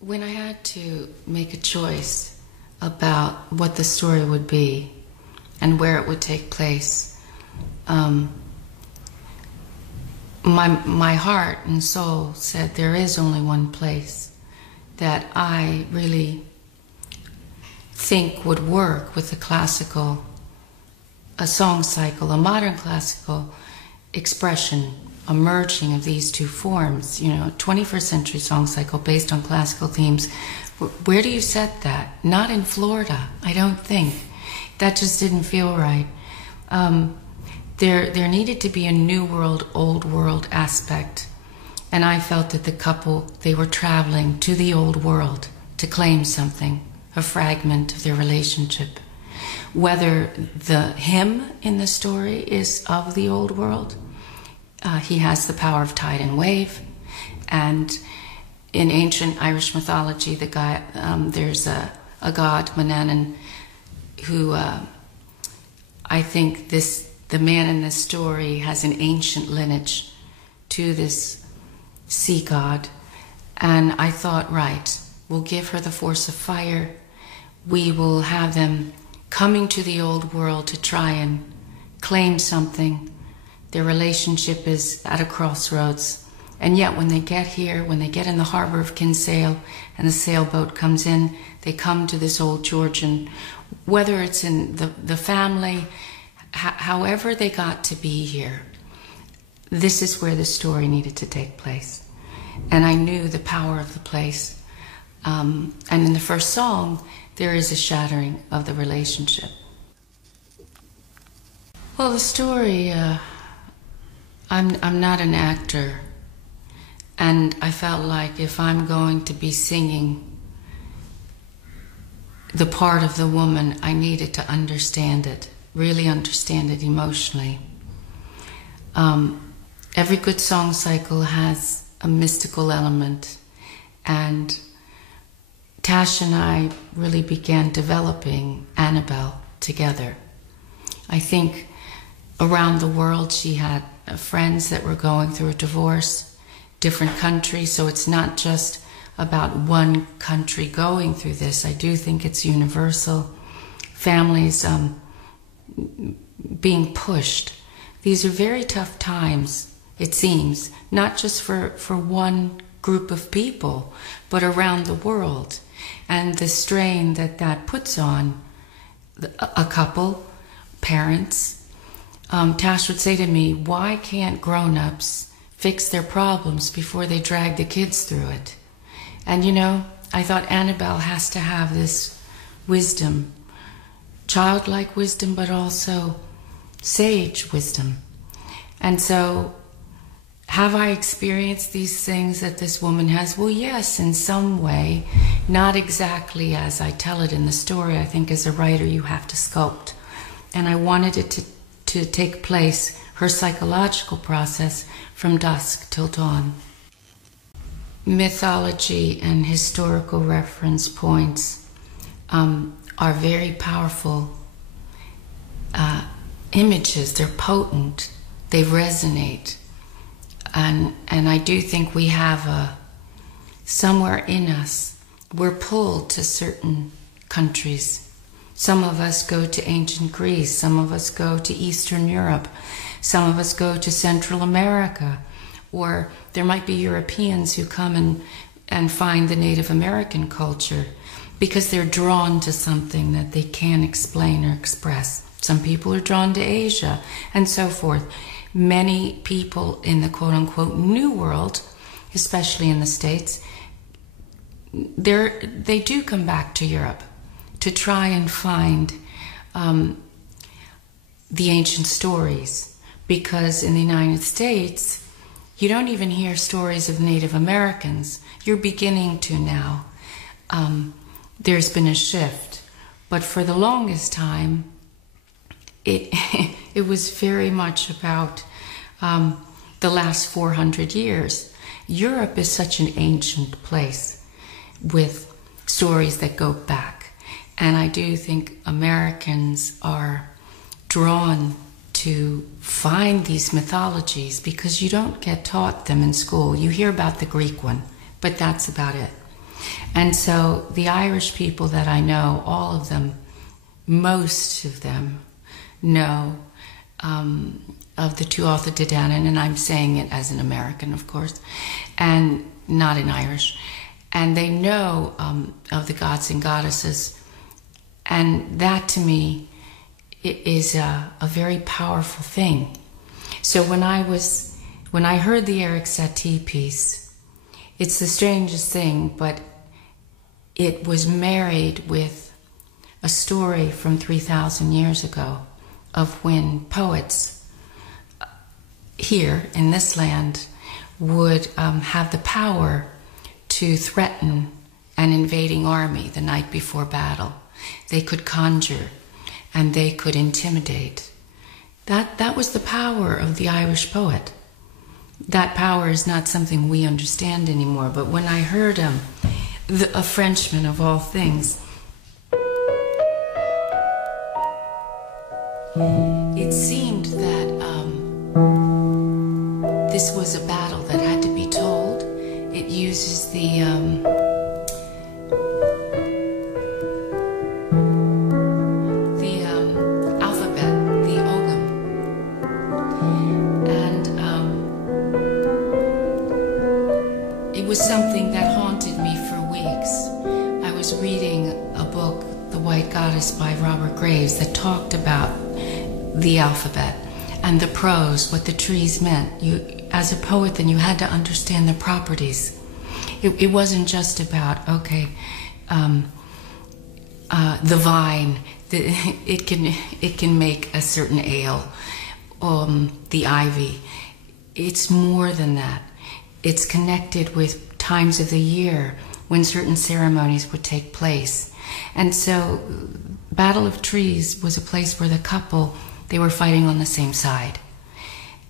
When I had to make a choice about what the story would be and where it would take place, my heart and soul said there is only one place that I really think would work with a song cycle, a modern classical expression, a merging of these two forms, 21st century song cycle based on classical themes. Where do you set that? Not in Florida, I don't think. That just didn't feel right. There needed to be a new world, old world aspect. And I felt that the couple, they were traveling to the old world to claim something, a fragment of their relationship. Whether the him in the story is of the old world, he has the power of tide and wave. And in ancient Irish mythology, there's a god, Manannan, who I think the man in this story has an ancient lineage to this sea god. And I thought, right, we'll give her the force of fire. We will have them coming to the old world to try and claim something. Their relationship is at a crossroads. And yet when they get here, when they get in the harbor of Kinsale and the sailboat comes in, they come to this old Georgian, whether it's in the family, however they got to be here, this is where the story needed to take place. And I knew the power of the place. And in the first song, there is a shattering of the relationship. Well, the story, I'm not an actor, and I felt like if I'm going to be singing the part of the woman, I needed to understand it, really understand it emotionally. Every good song cycle has a mystical element, and Tash and I really began developing Annabelle together. I think around the world she had friends that were going through a divorce, different countries, so it's not just about one country going through this. I do think it's universal. Families being pushed. These are very tough times, it seems, not just for one group of people, but around the world. And the strain that puts on a couple, parents. Tash would say to me, why can't grown-ups fix their problems before they drag the kids through it? And I thought Annabelle has to have this wisdom, childlike wisdom, but also sage wisdom. And so, have I experienced these things that this woman has? Well, yes, in some way. Not exactly as I tell it in the story. I think as a writer you have to sculpt. And I wanted it to take place, her psychological process, from dusk till dawn. Mythology and historical reference points are very powerful images. They're potent. They resonate. And I do think we have somewhere in us, we're pulled to certain countries. Some of us go to ancient Greece, some of us go to Eastern Europe, some of us go to Central America, or there might be Europeans who come and find the Native American culture because they're drawn to something that they can't explain or express. Some people are drawn to Asia, and so forth. Many people in the quote-unquote New World, especially in the States, they do come back to Europe to try and find the ancient stories. Because in the United States, you don't even hear stories of Native Americans. You're beginning to now. There's been a shift. But for the longest time, it was very much about the last 400 years. Europe is such an ancient place with stories that go back. And I do think Americans are drawn to find these mythologies because you don't get taught them in school. You hear about the Greek one, but that's about it. And so the Irish people that I know, all of them, most of them know of the Tuatha De Danann, and I'm saying it as an American, of course, and not in Irish. And they know of the gods and goddesses. And that, to me, is a very powerful thing. So when I heard the Eric Satie piece, it's the strangest thing, but it was married with a story from 3,000 years ago of when poets here in this land would have the power to threaten an invading army the night before battle. They could conjure and they could intimidate. That was the power of the Irish poet. That power is not something we understand anymore, but when I heard a Frenchman of all things, it seemed that this was a battle that had to be told. It uses the alphabet, the Ogham, and it was something that haunted me for weeks. I was reading a book, The White Goddess by Robert Graves, that talked about the alphabet and the prose, what the trees meant. You, as a poet, then you had to understand the properties. It wasn't just about, okay, the vine, it can make a certain ale, the ivy. It's more than that. It's connected with times of the year when certain ceremonies would take place. And so Battle of Trees was a place where the couple, they were fighting on the same side.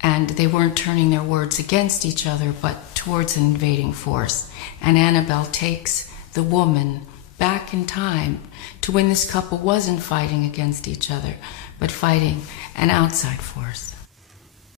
And they weren't turning their words against each other, but towards an invading force. And Annabelle takes the woman back in time to when this couple wasn't fighting against each other, but fighting an outside force.